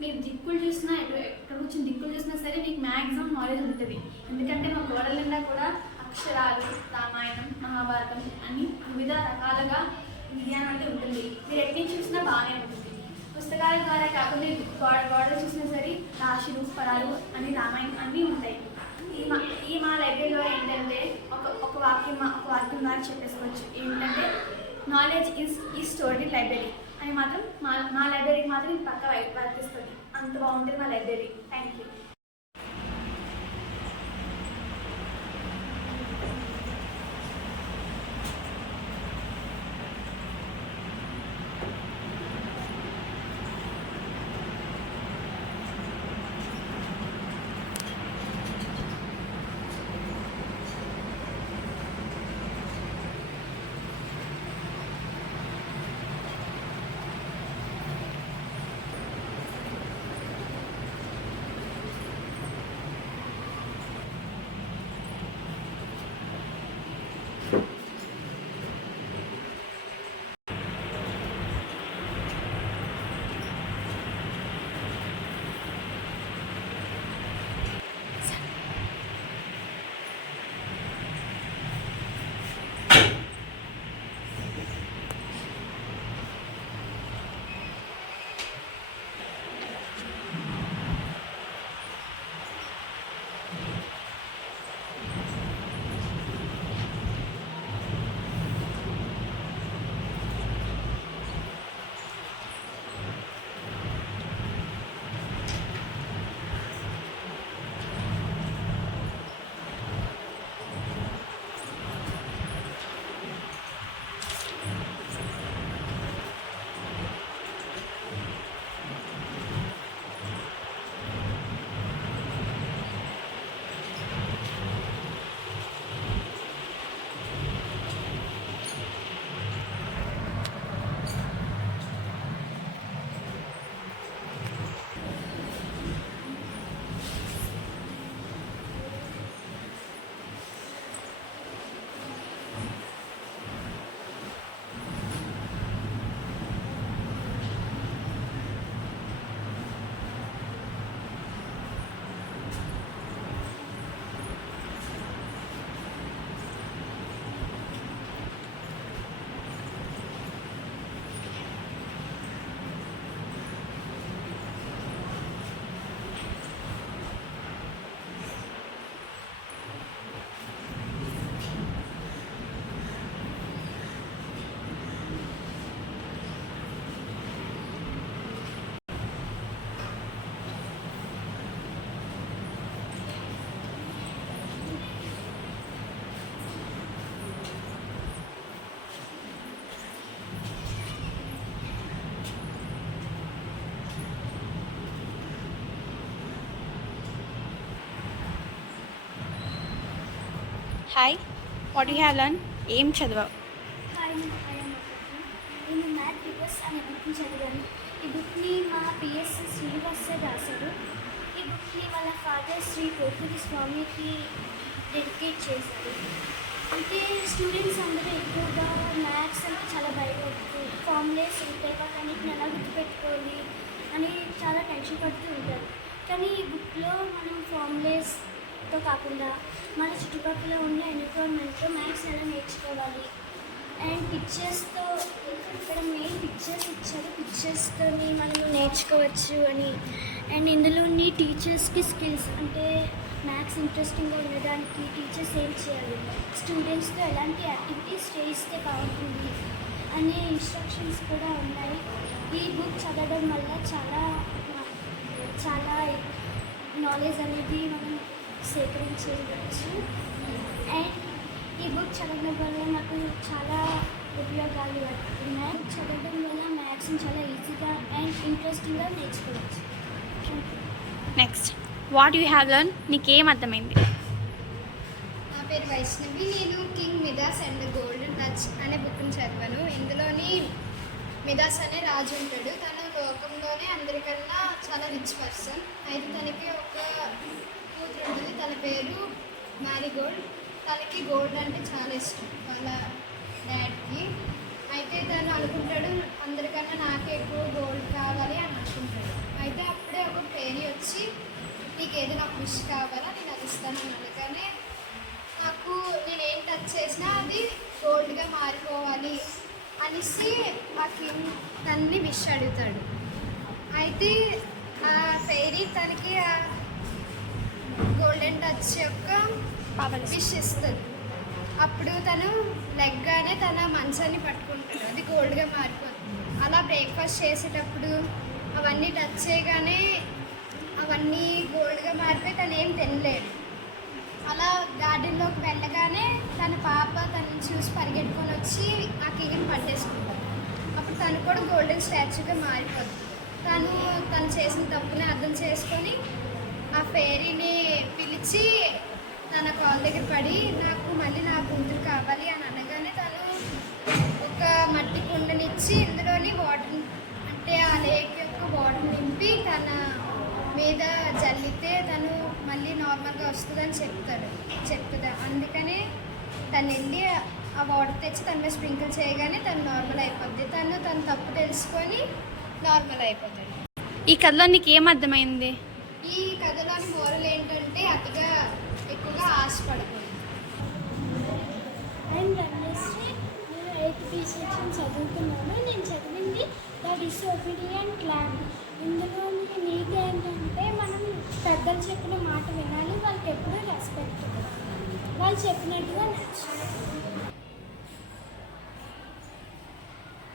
మీరు దిక్కులు చూసినా ఎక్కడ కూర్చొని దిక్కులు చూసినా సరే మీకు మ్యాక్సిమం నాలెడ్జ్ ఉంటుంది. ఎందుకంటే మా గోడల నిండా కూడా అక్షరాలు, రామాయణం, మహాభారతం అని వివిధ రకాలుగా విజ్ఞానం అంటే ఉంటుంది. మీరు ఎన్ని చూసినా బాగానే ఉంటుంది. పుస్తకాల ద్వారా కాకుండా గోడలు చూసినా సరే రాశులు, పరాలు అని రామాయణం అన్నీ ఉంటాయి. మా లైబ్రరీలో ఏంటంటే ఒక వాక్యం ద్వారా చెప్పేసుకోవచ్చు. ఏంటంటే knowledge is stored in library అని మాత్రం మా లైబ్రరీకి మాత్రం పక్క వర్తిస్తుంది. అంత బాగుంటుంది మా library. Thank you. Hi, what you have learn? ఏం చదివావు? హాయ్, నేను మ్యాథ్ రివర్స్ అనే బుక్ని చదివాను. ఈ బుక్ని మా పిఎస్ శ్రీనివాస్ సార్ రాశారు. ఈ బుక్ని వాళ్ళ ఫాదర్ శ్రీ పోతురి స్వామికి డెడికేట్ చేశారు. అంటే స్టూడెంట్స్ అందరూ ఎక్కువగా మ్యాథ్స్ అంటే చాలా భయపడుతూ ఫార్ములేస్ ఉంటాయి వాటన్నిటిని ఎలా గుర్తుపెట్టుకోవాలి అని చాలా టెన్షన్ పడుతూ ఉంటారు. కానీ ఈ బుక్లో మనం ఫార్ములేస్తో కాకుండా మన చుట్టుపక్కల ఉన్న ఎన్విరాన్మెంట్లో మ్యాథ్స్ ఎలా నేర్చుకోవాలి అండ్ పిక్చర్స్తో, ఇక్కడ మెయిన్ పిక్చర్స్ ఇచ్చారు, పిక్చర్స్తో మనం నేర్చుకోవచ్చు అని. అండ్ ఇందులోని టీచర్స్కి స్కిల్స్ అంటే మ్యాథ్స్ ఇంట్రెస్టింగ్గా ఉండడానికి టీచర్స్ ఏం చేయాలి, స్టూడెంట్స్తో ఎలాంటి యాక్టివిటీస్ చేయిస్తే బాగుంటుంది అనే ఇన్స్ట్రక్షన్స్ కూడా ఉన్నాయి. ఈ బుక్ చదవడం వల్ల చాలా నాలెడ్జ్ అనేది మనం సేకరించవచ్చు. అండ్ ఈ బుక్ చదవడం వల్ల నాకు చాలా ఉపయోగాలు ఉన్నాయి. చదవడం వల్ల మ్యాథ్స్ని చాలా ఈజీగా అండ్ ఇంట్రెస్టింగ్గా నేర్చుకోవచ్చు. Next, what you have learn? నీకేం అర్థమైంది? నా పేరు వైష్ణవి. నేను కింగ్ మిదాస్ అండ్ గోల్డెన్ టచ్ అనే బుక్ని చదివాను. ఇందులోని మిదాస్ అనే రాజు ఉంటాడు. తన లోకంలోనే అందరికన్నా చాలా రిచ్ పర్సన్. అయితే తనకి ఒక కూతురు ఉంటుంది. తన పేరు మ్యారీగోల్డ్. తనకి గోల్డ్ అంటే చాలా ఇష్టం వాళ్ళ డాడ్కి. అయితే తను అనుకుంటాడు అందరికన్నా నాకే ఎక్కువ గోల్డ్ కావాలి అని అనుకుంటాడు. అయితే ఏది నాకు విష్ కావాలో నేను అది ఇస్తాను అనగానే నాకు నేను ఏం టచ్ చేసినా అది గోల్డ్గా మారిపోవాలి అనేసి ఆ కింగ్ తన్ని విష్ అడుగుతాడు. అయితే ఆ ఫెయిరీ తనకి ఆ గోల్డెన్ టచ్ యొక్క విష్ ఇస్తుంది. అప్పుడు తను లెగ్గానే తన మంచాన్ని పట్టుకుంటాడు, అది గోల్డ్గా మారిపోతుంది. అలా బ్రేక్ఫాస్ట్ చేసేటప్పుడు అవన్నీ టచ్ చేయగానే అవన్నీ గోల్డ్గా మారిపోయి తను ఏం తినలేడు. అలా గార్డెన్లోకి వెళ్ళగానే తన పాప తనని చూసి పరిగెట్టుకొని వచ్చి ఆ కింగ్ని పట్టేసుకుంటాడు. అప్పుడు తను కూడా గోల్డెన్ స్టాచ్యూగా మారిపోతుంది. తను చేసిన తప్పుని అర్థం చేసుకొని ఆ ఫెయిరీని పిలిచి తన కాళ్ళ దగ్గర పడి నాకు మళ్ళీ నా కూతురు కావాలి అని అనగానే తను ఒక మట్టి కుండనిచ్చి ఇందులోని వాటర్ అంటే ఆ లేక్ యొక్క వాటర్ నింపి తన మీద జల్లితే తను మళ్ళీ నార్మల్గా వస్తుందని చెప్తుంది. అందుకనే తను వెళ్ళి ఆ వాటర్ తెచ్చి తన మీద స్ప్రింకిల్ చేయగానే తను నార్మల్ అయిపోద్ది. తన తప్పు తెలుసుకొని నార్మల్ అయిపోతాడు. ఈ కథలో నీకు ఏం అర్థమైంది? ఈ కథలోని మోరల్ ఏంటంటే అతిగా ఎక్కువగా ఆశపడకూడదు. అండ్ రణశ్రీ, నేను 8th B సెక్షన్ చదువుతున్నాను. నేను చదివింది ద డిసోబీడియంట్ ల్యాండ్. ఇందులోని నీతి ఏంటంటే మనం పెద్దలు చెప్పిన మాట వినాలి, వాళ్ళకి ఎప్పుడూ రెస్పెక్ట్ ఇవ్వాలి, వాళ్ళు చెప్పినట్టుగా నచ్చాలి.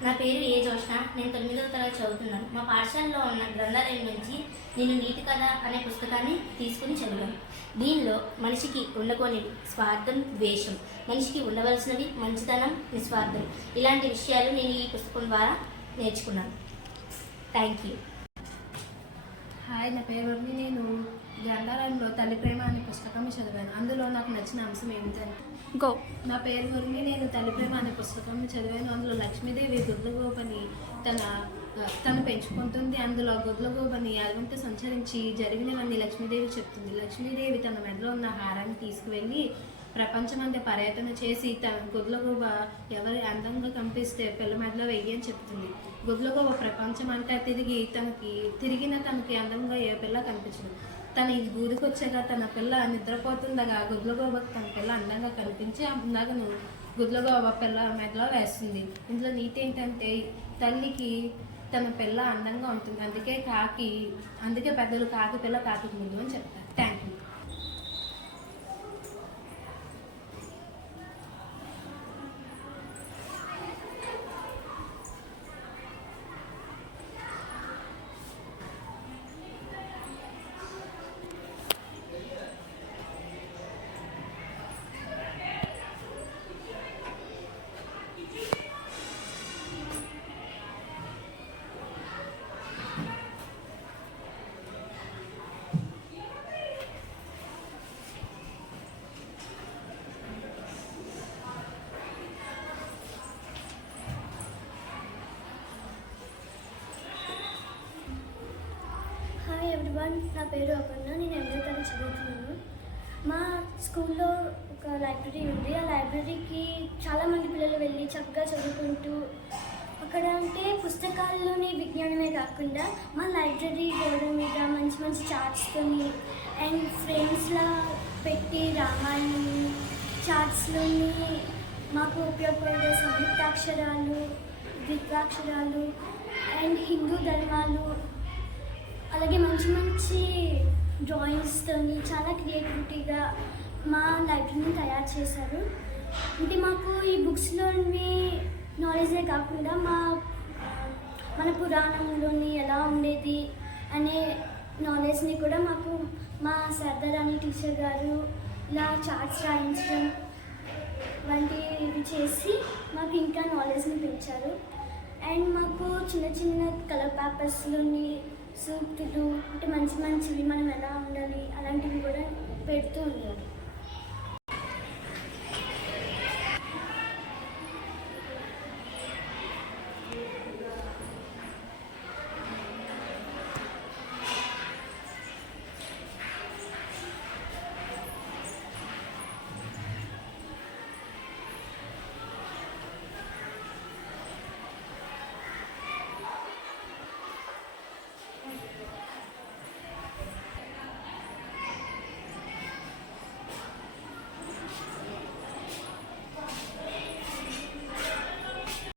నా పేరు ఏ జోష్న. నేను 9వ తరగతి చదువుతున్నాను. మా పాఠశాలలో ఉన్న గ్రంథాలయం నుంచి నేను నీతి కథ అనే పుస్తకాన్ని తీసుకుని చదివాను. దీనిలో మనిషికి ఉండకూడని స్వార్థం, ద్వేషం, మనిషికి ఉండవలసినవి మంచితనం, నిస్వార్థం, ఇలాంటి విషయాలు నేను ఈ పుస్తకం ద్వారా నేర్చుకున్నాను. Thank you. హాయ్, నా పేరు వర్ణి. నేను గ్రంథాలయంలో తల్లి ప్రేమ అనే పుస్తకం చదివాను. అందులో నాకు నచ్చిన అంశం ఏమిటంటే గో. నా పేరు వర్ణి. నేను తల్లి ప్రేమ అనే పుస్తకం చదివాను. అందులో లక్ష్మీదేవి గుడ్లగోపని తను పెంచుకుంటుంది. అందులో గుడ్లగోపని అడవంతా సంచరించి జరిగినవన్నీ లక్ష్మీదేవి చెప్తుంది. లక్ష్మీదేవి తన మెడలో ఉన్న హారాన్ని తీసుకువెళ్ళి ప్రపంచమంతా పర్యటన చేసి తన గుడ్లగోబ ఎవరి అందంగా కనిపిస్తే పిల్ల మెడలో వెయ్యి అని చెప్తుంది. గుడ్లగోబ ప్రపంచం అంతా తిరిగిన తనకి అందంగా ఏ పిల్ల కనిపించదు. తను ఈ గూరికి వచ్చాక తన పిల్ల నిద్రపోతుండగా గుడ్లగోబకు తన పిల్ల అందంగా కనిపించి అందాకను గుడ్లగోబ పిల్ల మెడలో వేస్తుంది. ఇందులో నీతి ఏంటంటే తల్లికి తన పిల్ల అందంగా ఉంటుంది. అందుకే పెద్దలు కాకి పిల్ల కాకి ముందు అని చెప్తారు. Thank you. హాయ్ ఎవ్రీవన్, నా పేరు అపర్ణ. నేను 8వ తరగతి చదువుతున్నాను. మా స్కూల్లో ఒక లైబ్రరీ ఉంది. ఆ లైబ్రరీకి చాలామంది పిల్లలు వెళ్ళి చక్కగా చదువుకుంటూ అక్కడ అంటే పుస్తకాల్లోని విజ్ఞానమే కాకుండా మా లైబ్రరీ గోడ మీద మంచి మంచి చార్ట్స్తోని అండ్ ఫ్రేమ్స్లా పెట్టి రామాయణం చార్ట్స్లోని మాకు ఉపయోగపడే సంయుక్తాక్షరాలు, ద్విత్వాక్షరాలు అండ్ హిందూ ధర్మాలు, అలాగే మంచి మంచి డ్రాయింగ్స్తో చాలా క్రియేటివిటీగా మా లైబ్రరీని తయారు చేశారు. అంటే మాకు ఈ బుక్స్లోని నాలెడ్జే కాకుండా మన పురాణంలోని ఎలా ఉండేది అనే నాలెడ్జ్ని కూడా మాకు మా శారదారాణి టీచర్ గారు ఇలా చార్ట్స్ రాయించడం వంటివి చేసి మాకు ఇంకా నాలెడ్జ్ని పెంచారు. అండ్ మాకు చిన్న చిన్న కలర్ పేపర్స్లోని సూక్తులు అంటే మంచి మంచివి మనం ఎలా ఉండాలి అలాంటివి కూడా పెడుతూ ఉన్నారు.